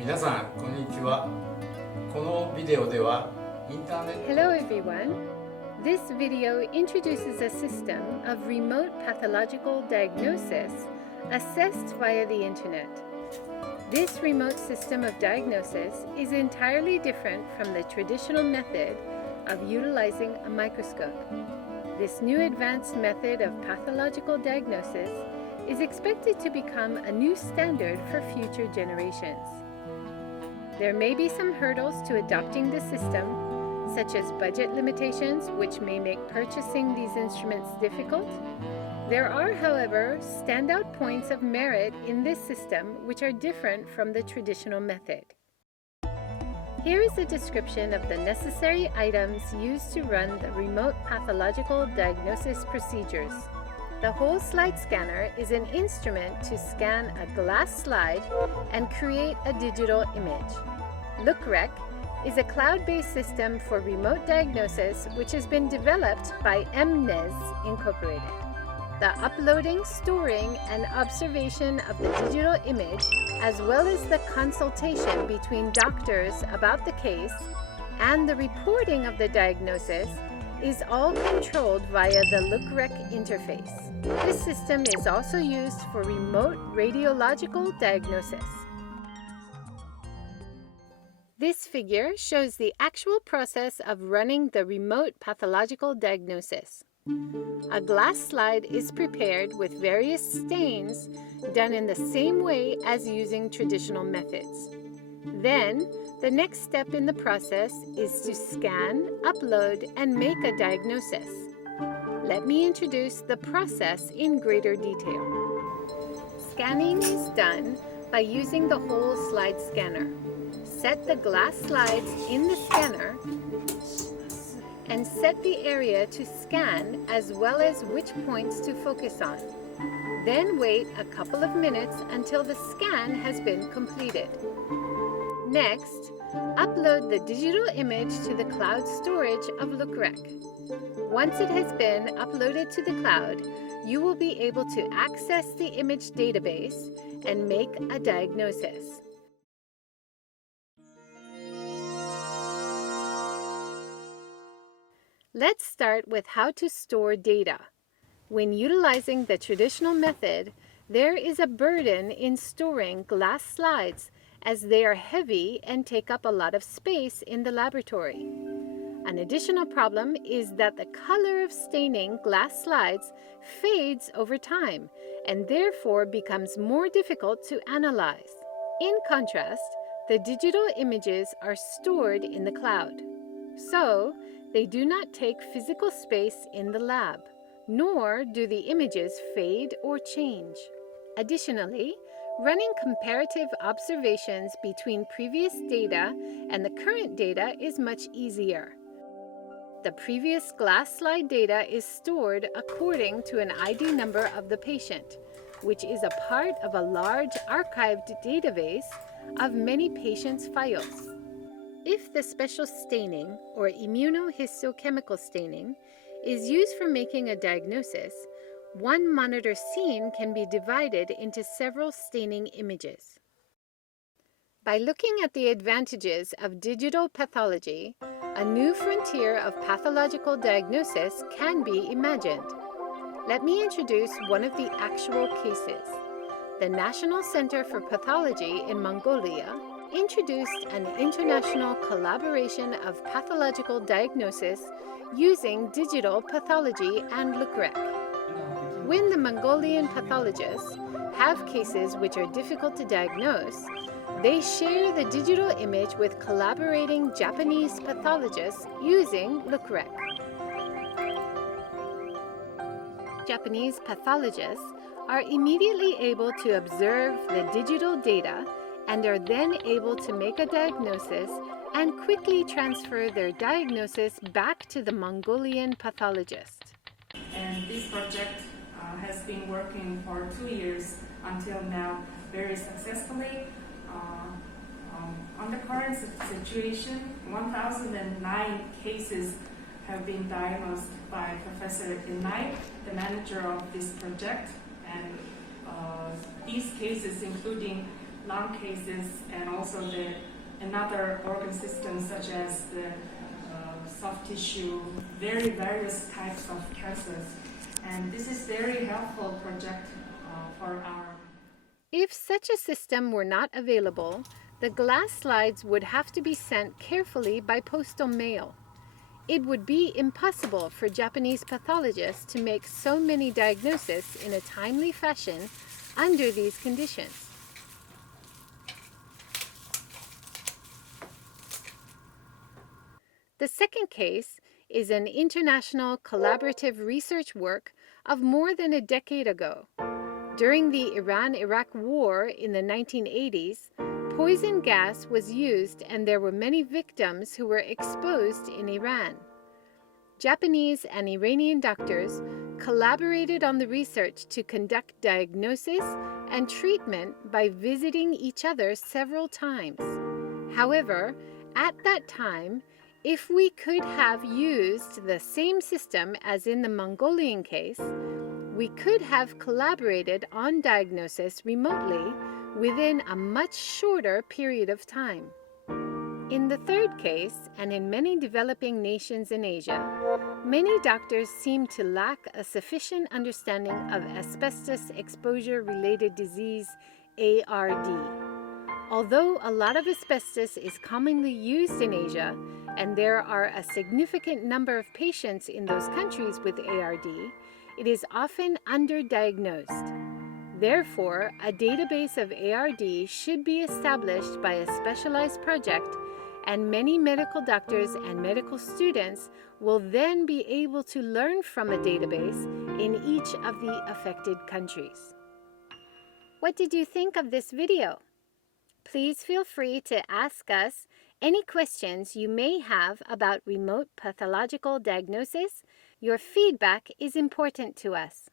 皆さんこんにちは。このビデオではインターネット Hello everyone. This video introduces a system of remote pathological diagnosis assessed via the internet. This remote system of diagnosis is entirely different from the traditional method of utilizing a microscope. This new advanced method of pathological diagnosis is expected to become a new standard for future generations. There may be some hurdles to adopting the system, such as budget limitations, which may make purchasing these instruments difficult. There are, however, standout points of merit in this system which are different from the traditional method. Here is a description of the necessary items used to run the remote pathological diagnosis procedures. The whole slide scanner is an instrument to scan a glass slide and create a digital image. LookRec is a cloud-based system for remote diagnosis which has been developed by MNES Incorporated. The uploading, storing, and observation of the digital image, as well as the consultation between doctors about the case and the reporting of the diagnosis, is all controlled via the LookRec interface. This system is also used for remote radiological diagnosis. This figure shows the actual process of running the remote pathological diagnosis. A glass slide is prepared with various stains done in the same way as using traditional methods. Then, the next step in the process is to scan, upload, and make a diagnosis. Let me introduce the process in greater detail. Scanning is done by using the whole slide scanner. Set the glass slides in the scanner and set the area to scan as well as which points to focus on. Then wait a couple of minutes until the scan has been completed. Next, upload the digital image to the cloud storage of LookRec. Once it has been uploaded to the cloud, you will be able to access the image database and make a diagnosis. Let's start with how to store data. When utilizing the traditional method, there is a burden in storing glass slides as they are heavy and take up a lot of space in the laboratory. An additional problem is that the color of staining glass slides fades over time and therefore becomes more difficult to analyze. In contrast, the digital images are stored in the cloud. So, they do not take physical space in the lab, nor do the images fade or change. Additionally, running comparative observations between previous data and the current data is much easier. The previous glass slide data is stored according to an ID number of the patient, which is a part of a large archived database of many patients' files. If the special staining or immunohistochemical staining is used for making a diagnosis, one monitor scene can be divided into several staining images. By looking at the advantages of digital pathology, a new frontier of pathological diagnosis can be imagined. Let me introduce one of the actual cases. The National Center for Pathology in Mongolia introduced an international collaboration of pathological diagnosis using digital pathology and LookRec. When the Mongolian pathologists have cases which are difficult to diagnose, they share the digital image with collaborating Japanese pathologists using LookRec. Japanese pathologists are immediately able to observe the digital data and are then able to make a diagnosis and quickly transfer their diagnosis back to the Mongolian pathologist. And this project has been working for 2 years until now very successfully. On the current situation, 1,009 cases have been diagnosed by Professor Inai, the manager of this project, and these cases including lung cases and also another organ systems such as the soft tissue, very various types of cancers. And this is very helpful project for our. If such a system were not available, the glass slides would have to be sent carefully by postal mail. It would be impossible for Japanese pathologists to make so many diagnoses in a timely fashion under these conditions. The second case is an international collaborative research work of more than a decade ago. During the Iran-Iraq War in the 1980s, poison gas was used and there were many victims who were exposed in Iran. Japanese and Iranian doctors collaborated on the research to conduct diagnosis and treatment by visiting each other several times. However, at that time, if we could have used the same system as in the Mongolian case, we could have collaborated on diagnosis remotely within a much shorter period of time. In the third case, and in many developing nations in Asia, many doctors seem to lack a sufficient understanding of asbestos exposure-related disease, ARD. Although a lot of asbestos is commonly used in Asia, and there are a significant number of patients in those countries with ARD, it is often underdiagnosed. Therefore, a database of ARD should be established by a specialized project, and many medical doctors and medical students will then be able to learn from a database in each of the affected countries. What did you think of this video? Please feel free to ask us any questions you may have about remote pathological diagnosis. Your feedback is important to us.